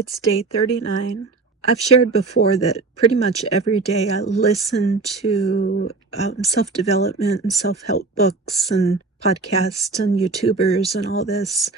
It's day 39. I've shared before that pretty much every day I listen to self-development and self-help books and podcasts and YouTubers and all this.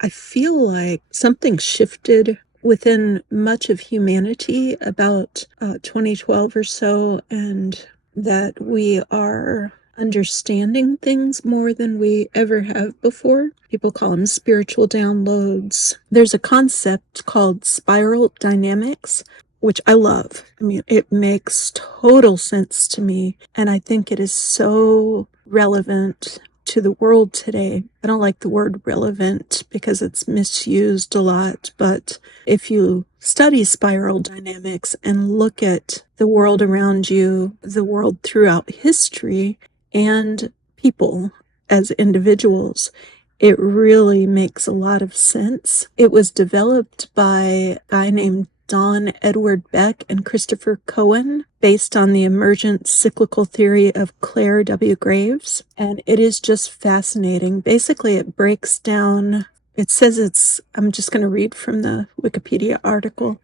I feel like something shifted within much of humanity about 2012 or so, and that we are understanding things more than we ever have before. People call them spiritual downloads. There's a concept called spiral dynamics, which I love. I mean, it makes total sense to me, and I think it is so relevant to the world today. I don't like the word relevant because it's misused a lot, but if you study spiral dynamics and look at the world around you, the world throughout history, and people as individuals, it really makes a lot of sense. It was developed by a guy named Don Edward Beck and Christopher Cohen, based on the emergent cyclical theory of Clare W. Graves. And it is just fascinating. Basically, it breaks down, it says I'm just going to read from the Wikipedia article.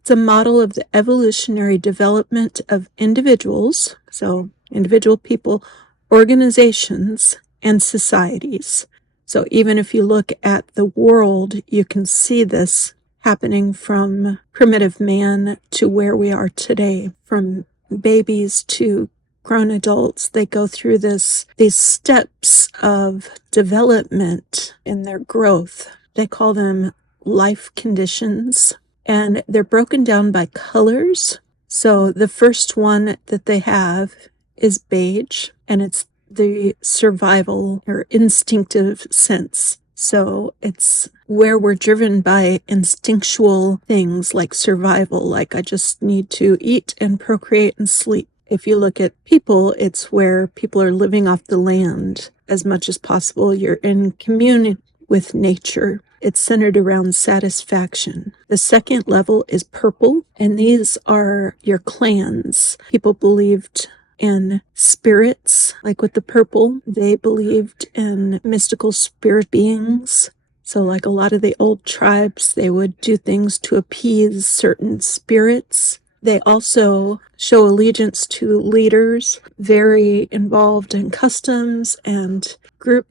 It's a model of the evolutionary development of individuals, so individual people, organizations, and societies. So even if you look at the world, you can see this happening from primitive man to where we are today. From babies to grown adults, they go through these steps of development in their growth. They call them life conditions, and they're broken down by colors. So the first one that they have is beige, and it's the survival or instinctive sense. So it's where we're driven by instinctual things like survival, like I just need to eat and procreate and sleep. If you look at people, it's where people are living off the land as much as possible. You're in communion with nature. It's centered around satisfaction. The second level is purple, and these are your clans. People believed in spirits, like with the purple. They believed in mystical spirit beings. So like a lot of the old tribes, they would do things to appease certain spirits. They also show allegiance to leaders, very involved in customs and group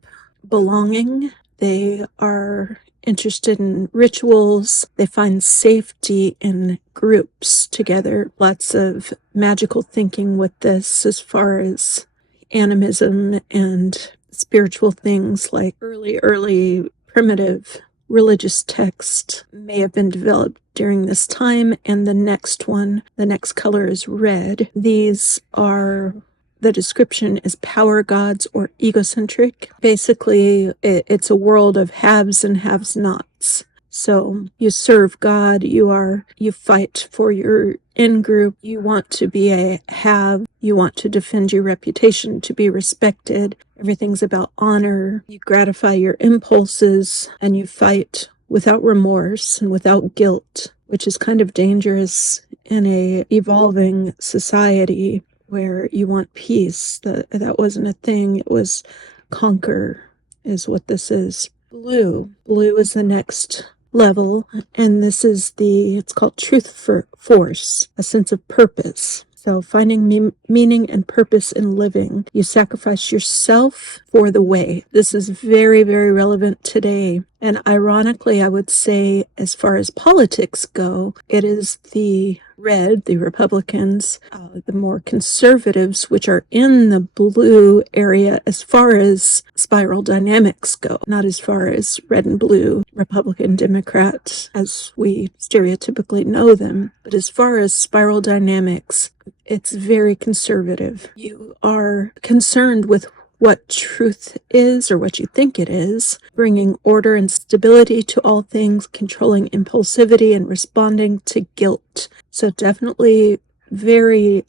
belonging. They are interested in rituals. They find safety in groups together. Lots of magical thinking with this as far as animism and spiritual things, like early primitive religious text may have been developed during this time. And the next color is red. These are, the description is power gods or egocentric. Basically, it's a world of haves and have-nots. So you serve God, you fight for your in-group, you want to be a have, you want to defend your reputation, to be respected. Everything's about honor. You gratify your impulses, and you fight without remorse and without guilt, which is kind of dangerous in a evolving society where you want peace. That wasn't a thing. It was conquer is what this is. Blue is the next level, and this is it's called truth force, a sense of purpose. So finding meaning and purpose in living. You sacrifice yourself for the way. This is very, very relevant today. And ironically, I would say, as far as politics go, it is the red, the Republicans, the more conservatives, which are in the blue area as far as spiral dynamics go, not as far as red and blue, Republican, Democrat, as we stereotypically know them. But as far as spiral dynamics, it's very conservative. You are concerned with what truth is, or what you think it is, bringing order and stability to all things, controlling impulsivity, and responding to guilt. So definitely very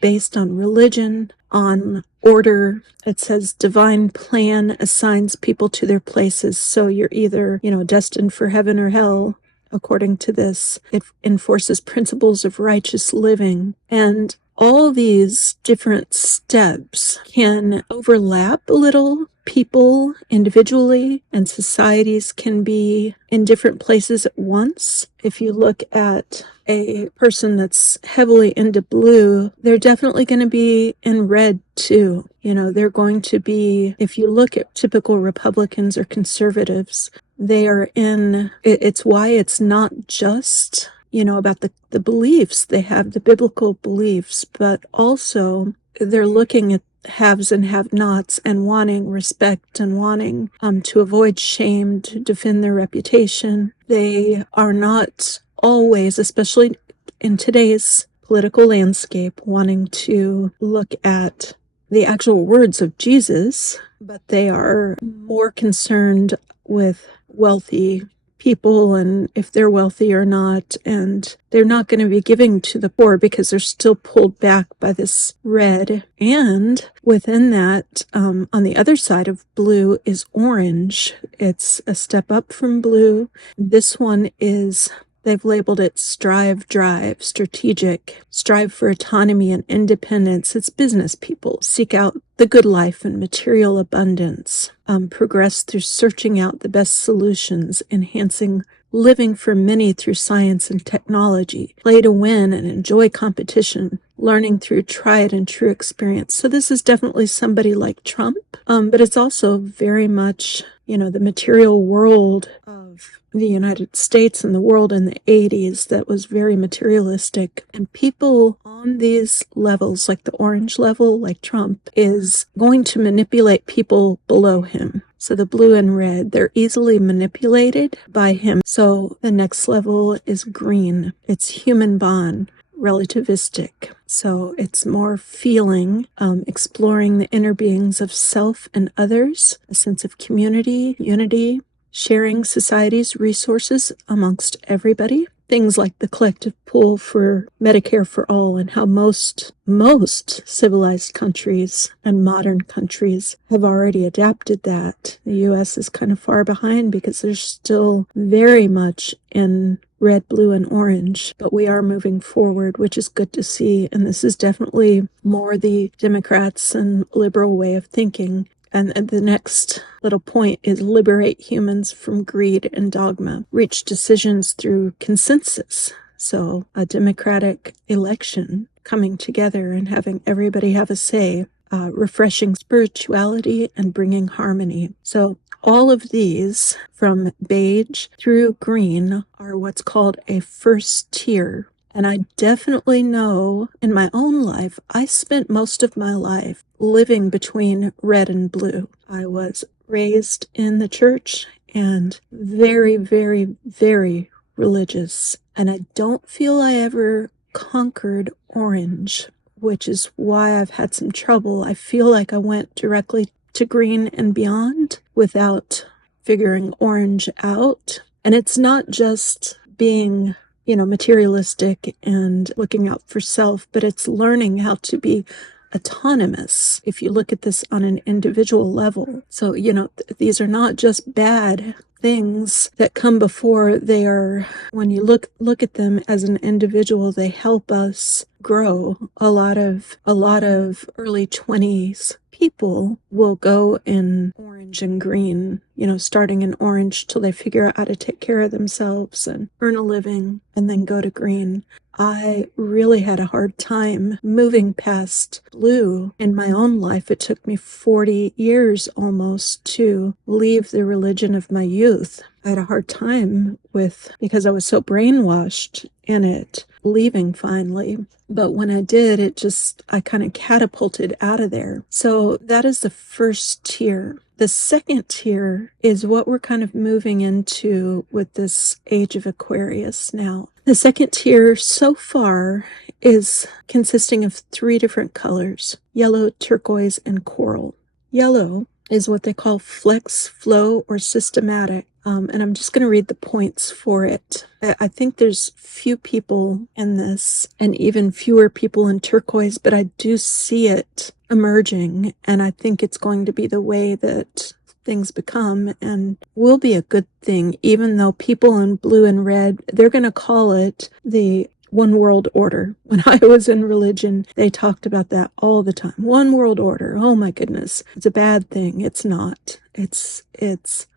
based on religion, on order. It says divine plan assigns people to their places. So you're either, destined for heaven or hell. According to this, it enforces principles of righteous living. And all these different steps can overlap a little people individually and societies can be in different places at once. If you look at a person that's heavily into blue, they're definitely going to be in red too. They're going to be, if you look at typical Republicans or conservatives, they are it's why it's not just, about the beliefs. They have the biblical beliefs, but also they're looking at haves and have-nots and wanting respect and wanting to avoid shame, to defend their reputation. They are not always, especially in today's political landscape, wanting to look at the actual words of Jesus, but they are more concerned with wealthy people and if they're wealthy or not, and they're not going to be giving to the poor because they're still pulled back by this red. And within that, on the other side of blue is orange. It's a step up from blue. This one is, they've labeled it strive, drive, strategic, strive for autonomy and independence. It's business people, seek out the good life and material abundance, progress through searching out the best solutions, enhancing living for many through science and technology, play to win and enjoy competition, learning through tried and true experience. So this is definitely somebody like Trump, but it's also very much, the material world of the United States and the world in the 80s that was very materialistic. And people on these levels, like the orange level, like Trump, is going to manipulate people below him. So the blue and red, they're easily manipulated by him. So the next level is green. It's human bond, relativistic. So it's more feeling, exploring the inner beings of self and others, a sense of community, unity, sharing society's resources amongst everybody. Things like the collective pool for Medicare for all and how most civilized countries and modern countries have already adapted that. The U.S. is kind of far behind because there's still very much in red, blue, and orange, but we are moving forward, which is good to see. And this is definitely more the Democrats and liberal way of thinking. And the next little point is liberate humans from greed and dogma, reach decisions through consensus. So a democratic election coming together and having everybody have a say, refreshing spirituality and bringing harmony. So all of these from beige through green are what's called a first tier. And I definitely know in my own life, I spent most of my life living between red and blue. I was raised in the church and very, very, very religious. And I don't feel I ever conquered orange, which is why I've had some trouble. I feel like I went directly to green and beyond without figuring orange out. And it's not just being materialistic and looking out for self, but it's learning how to be autonomous if you look at this on an individual level. So, these are not just bad things that come before. They are, when you look at them as an individual, they help us grow. A lot of early 20s people will go in orange and green, starting in orange till they figure out how to take care of themselves and earn a living, and then go to green. I really had a hard time moving past blue in my own life. It took me 40 years almost to leave the religion of my youth. I had a hard time because I was so brainwashed in it, leaving finally. But when I did, I kind of catapulted out of there. So that is the first tier. The second tier is what we're kind of moving into with this age of Aquarius now. The second tier so far is consisting of 3 different colors: yellow, turquoise, and coral. Yellow is what they call flex, flow, or systematic. And I'm just going to read the points for it. I think there's few people in this and even fewer people in turquoise, but I do see it emerging. And I think it's going to be the way that things become and will be a good thing, even though people in blue and red, they're going to call it the one world order. When I was in religion, they talked about that all the time. One world order. Oh my goodness. It's a bad thing. It's not. It's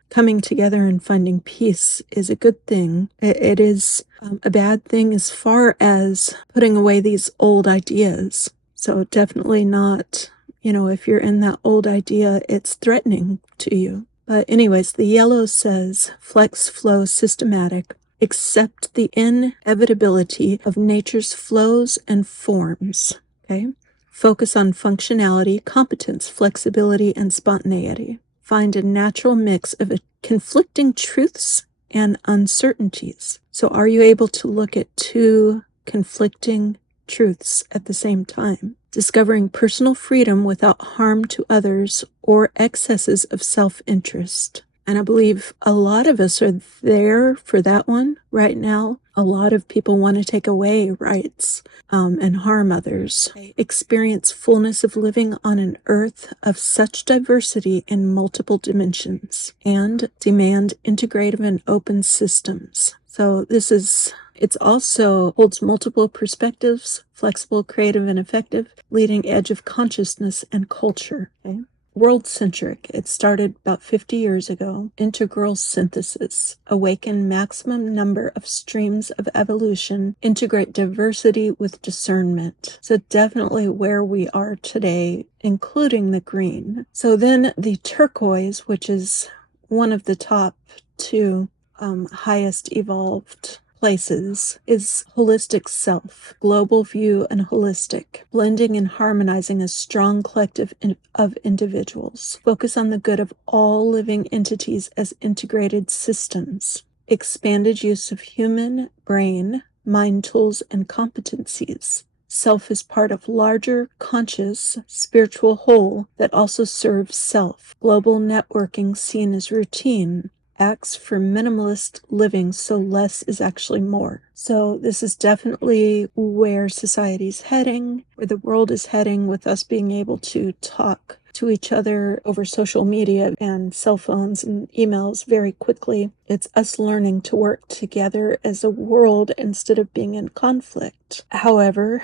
coming together and finding peace is a good thing. It is a bad thing as far as putting away these old ideas. So definitely not, if you're in that old idea, it's threatening to you. But anyways, the yellow says flex, flow, systematic. Accept the inevitability of nature's flows and forms. Okay? Focus on functionality, competence, flexibility, and spontaneity. Find a natural mix of conflicting truths and uncertainties. So are you able to look at two conflicting truths at the same time? Discovering personal freedom without harm to others or excesses of self-interest. And I believe a lot of us are there for that one right now. A lot of people want to take away rights and harm others. They experience fullness of living on an earth of such diversity in multiple dimensions and demand integrative and open systems. So it's also holds multiple perspectives, flexible, creative, and effective, leading edge of consciousness and culture. Okay? World-centric. It started about 50 years ago. Integral synthesis. Awaken maximum number of streams of evolution. Integrate diversity with discernment. So definitely where we are today, including the green. So then the turquoise, which is one of the top two highest evolved places, is holistic self, global view and holistic, blending and harmonizing a strong collective of individuals. Focus on the good of all living entities as integrated systems. Expanded use of human brain, mind tools, and competencies. Self is part of larger, conscious, spiritual whole that also serves self. Global networking seen as routine. Acts for minimalist living, so less is actually more. So this is definitely where society's heading, where the world is heading, with us being able to talk to each other over social media and cell phones and emails very quickly. It's us learning to work together as a world instead of being in conflict. However,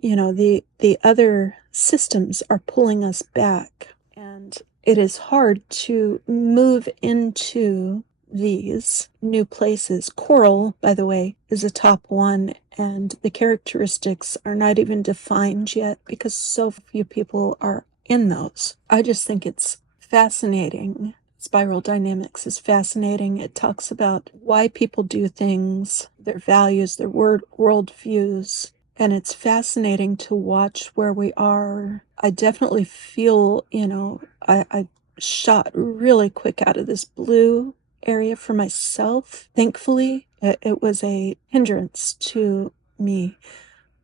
the other systems are pulling us back, and it is hard to move into these new places. Coral, by the way, is a top one, and the characteristics are not even defined yet because so few people are in those. I just think it's fascinating. Spiral dynamics is fascinating. It talks about why people do things, their values, their world views. And it's fascinating to watch where we are. I definitely feel, I shot really quick out of this blue area for myself. Thankfully, it was a hindrance to me,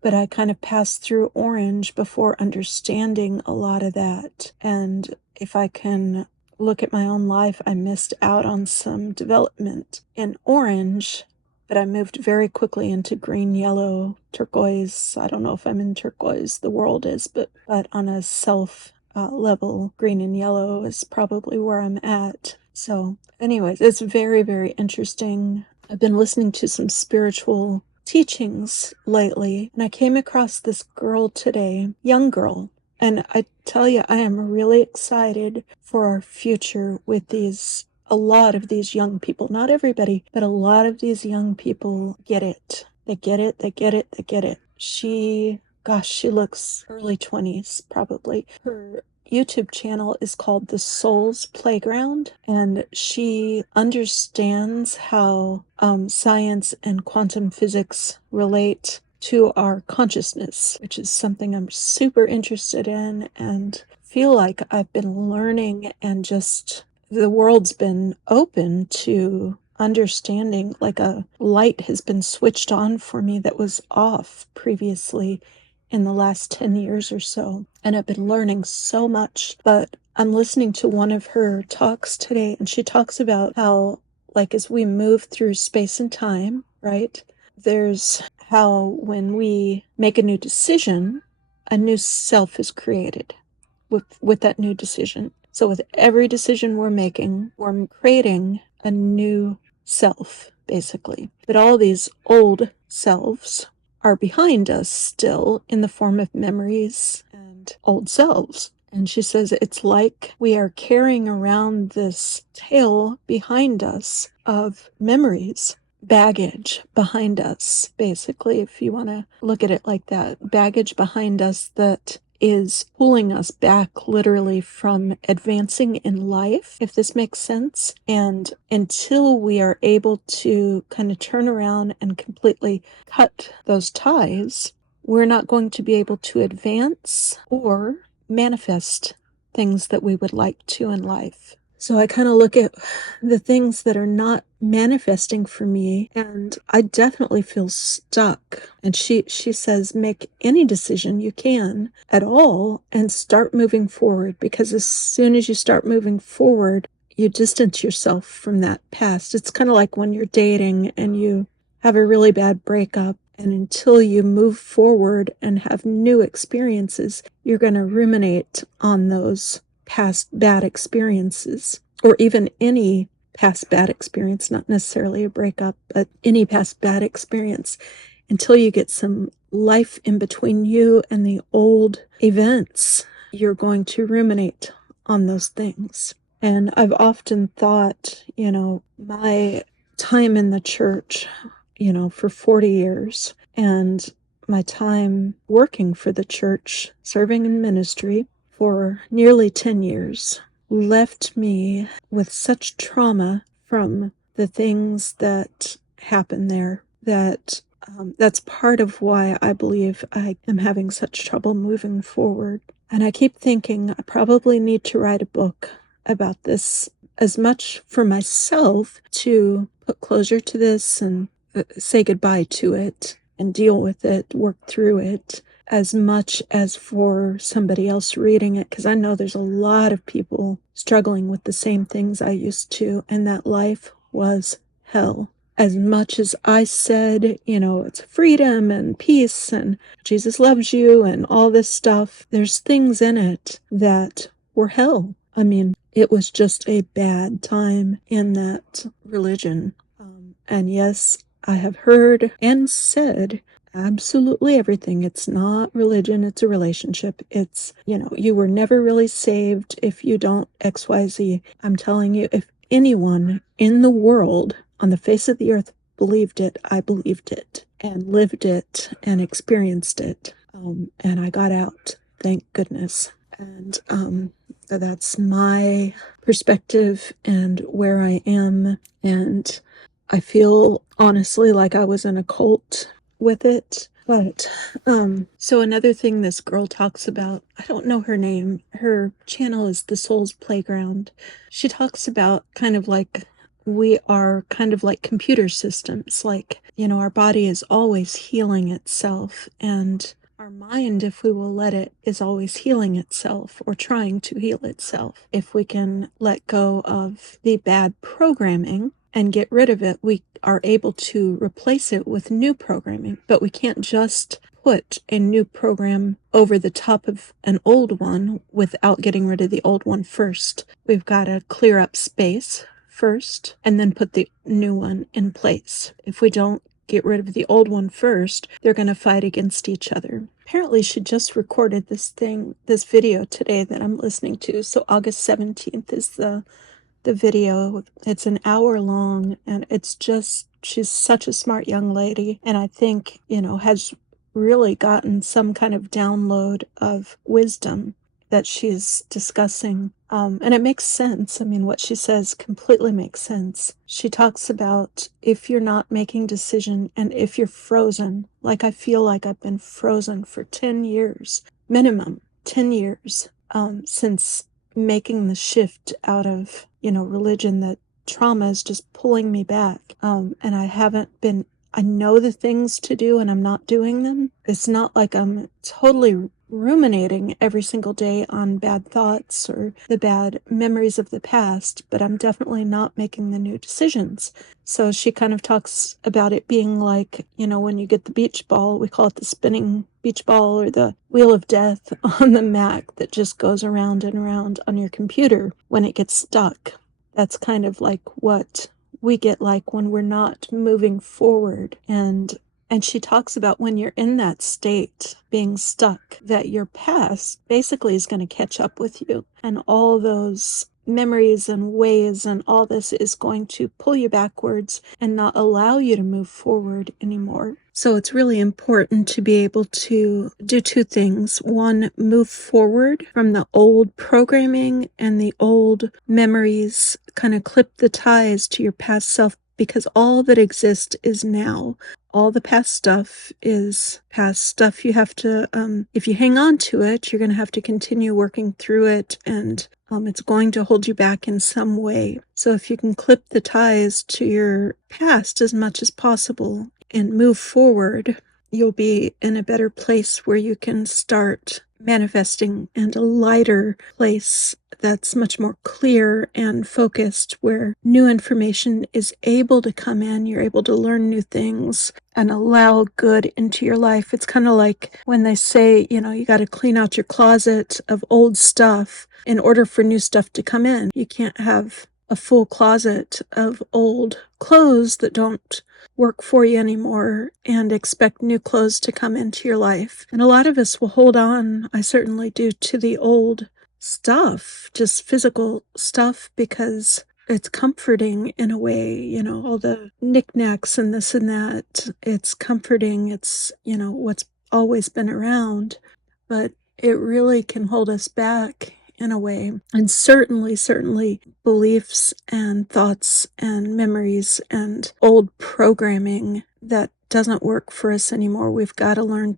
but I kind of passed through orange before understanding a lot of that. And if I can look at my own life, I missed out on some development in orange, but I moved very quickly into green, yellow, turquoise. I don't know if I'm in turquoise, the world is, but on a self level, green and yellow is probably where I'm at. So anyways, it's very, very interesting. I've been listening to some spiritual teachings lately, and I came across this girl today, young girl, and I tell you, I am really excited for our future with a lot of these young people. Not everybody, but a lot of these young people get it. They get it, they get it, they get it. She looks early 20s, probably. Her YouTube channel is called The Soul's Playground, and she understands how science and quantum physics relate to our consciousness, which is something I'm super interested in and feel like I've been learning, and just the world's been open to understanding, like a light has been switched on for me that was off previously in the last 10 years or so. And I've been learning so much. But I'm listening to one of her talks today, and she talks about how, like, as we move through space and time, right, there's how when we make a new decision, a new self is created with that new decision. So with every decision we're making, we're creating a new self, basically. But all these old selves are behind us still in the form of memories and old selves. And she says it's like we are carrying around this tail behind us of memories, baggage behind us, basically, if you want to look at it like that. Baggage behind us that is pulling us back literally from advancing in life, if this makes sense. And until we are able to kind of turn around and completely cut those ties, we're not going to be able to advance or manifest things that we would like to in life. So I kind of look at the things that are not manifesting for me, and I definitely feel stuck. And she says, make any decision you can at all and start moving forward, because as soon as you start moving forward, you distance yourself from that past. It's kind of like when you're dating and you have a really bad breakup, and until you move forward and have new experiences, you're going to ruminate on those past bad experiences, or even any past bad experience, not necessarily a breakup, but any past bad experience, until you get some life in between you and the old events. You're going to ruminate on those things. And I've often thought, my time in the church, for 40 years, and my time working for the church, serving in ministry for nearly 10 years, left me with such trauma from the things that happened there that that's part of why I believe I am having such trouble moving forward. And I keep thinking I probably need to write a book about this, as much for myself to put closure to this and say goodbye to it and deal with it, work through it, as much as for somebody else reading it, because I know there's a lot of people struggling with the same things I used to, and that life was hell. As much as I said, it's freedom and peace and Jesus loves you and all this stuff, there's things in it that were hell. I mean, it was just a bad time in that religion. And yes, I have heard and said absolutely everything. It's not religion, it's a relationship. It's, you were never really saved if you don't XYZ. I'm telling you, if anyone in the world on the face of the earth believed it, I believed it and lived it and experienced it. And I got out, thank goodness. And that's my perspective and where I am. And I feel honestly like I was in a cult with it. But so another thing this girl talks about, I don't know her name. Her channel is The Soul's Playground. She talks about kind of like we are kind of like computer systems. Like, our body is always healing itself, and our mind, if we will let it, is always healing itself or trying to heal itself. If we can let go of the bad programming and get rid of it, we are able to replace it with new programming. But we can't just put a new program over the top of an old one without getting rid of the old one first. We've got to clear up space first and then put the new one in place. If we don't get rid of the old one first, they're going to fight against each other. Apparently she just recorded this video today that I'm listening to. So August 17th is the video. It's an hour long, and it's just, she's such a smart young lady, and I think, has really gotten some kind of download of wisdom that she's discussing. And it makes sense. I mean, what she says completely makes sense. She talks about if you're not making decision and if you're frozen, like I feel like I've been frozen for 10 years, minimum 10 years, since making the shift out of, religion, that trauma is just pulling me back. And I know the things to do and I'm not doing them. It's not like I'm totally ruminating every single day on bad thoughts or the bad memories of the past, but I'm definitely not making the new decisions. So she kind of talks about it being like, when you get the beach ball, we call it the spinning beach ball or the wheel of death on the Mac that just goes around and around on your computer when it gets stuck. That's kind of like what we get like when we're not moving forward and And she talks about when you're in that state, being stuck, that your past basically is going to catch up with you. And all those memories and ways and all this is going to pull you backwards and not allow you to move forward anymore. So it's really important to be able to do two things. One, move forward from the old programming and the old memories, kind of clip the ties to your past self, because all that exists is now. All the past stuff is past stuff. You have to, if you hang on to it, you're going to have to continue working through it, and it's going to hold you back in some way. So if you can clip the ties to your past as much as possible and move forward, you'll be in a better place where you can start manifesting, and a lighter place that's much more clear and focused, where new information is able to come in. You're able to learn new things and allow good into your life. It's kind of like when they say, you got to clean out your closet of old stuff in order for new stuff to come in. You can't have a full closet of old clothes that don't work for you anymore and expect new clothes to come into your life. And a lot of us will hold on, I certainly do, to the old stuff, just physical stuff, because it's comforting in a way, all the knickknacks and this and that. It's comforting. It's, what's always been around, but it really can hold us back in a way. And certainly beliefs and thoughts and memories and old programming that doesn't work for us anymore. We've got to learn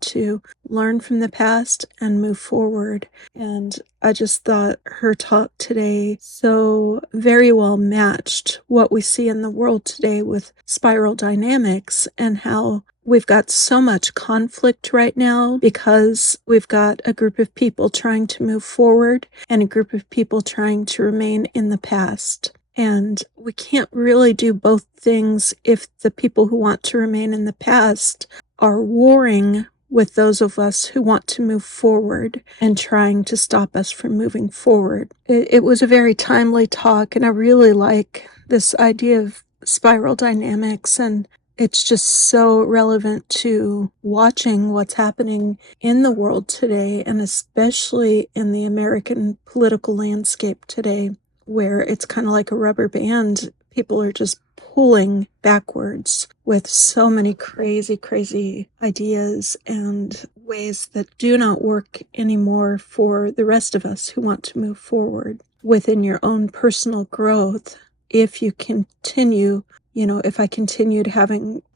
from the past and move forward. And I just thought her talk today so very well matched what we see in the world today with spiral dynamics, and how we've got so much conflict right now because we've got a group of people trying to move forward and a group of people trying to remain in the past. And we can't really do both things if the people who want to remain in the past are warring with those of us who want to move forward and trying to stop us from moving forward. It was a very timely talk, and I really like this idea of spiral dynamics, and it's just so relevant to watching what's happening in the world today, and especially in the American political landscape today, where it's kind of like a rubber band. People are just pulling backwards with so many crazy ideas and ways that do not work anymore for the rest of us who want to move forward within your own personal growth. If you continue, if I continued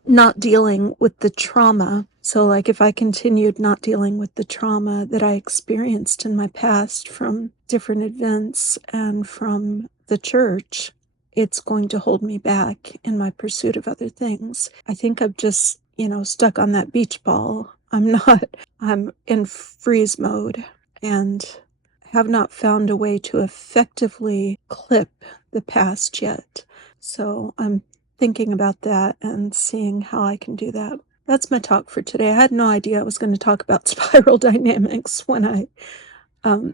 not dealing with the trauma. So like if I continued not dealing with the trauma that I experienced in my past from different events and from the church, it's going to hold me back in my pursuit of other things. I think I'm just, stuck on that beach ball. I'm in freeze mode and have not found a way to effectively clip the past yet. So I'm thinking about that and seeing how I can do that. That's my talk for today. I had no idea I was going to talk about spiral dynamics when I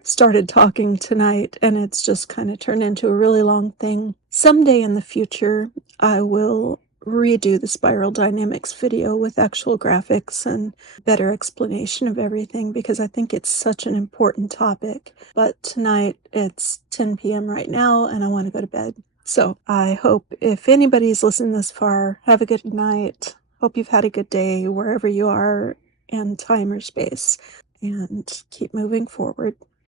started talking tonight, and it's just kind of turned into a really long thing. Someday in the future, I will redo the spiral dynamics video with actual graphics and better explanation of everything, because I think it's such an important topic. But tonight, it's 10 p.m. right now, and I want to go to bed. So I hope if anybody's listened this far, have a good night. Hope you've had a good day wherever you are in time or space, and keep moving forward.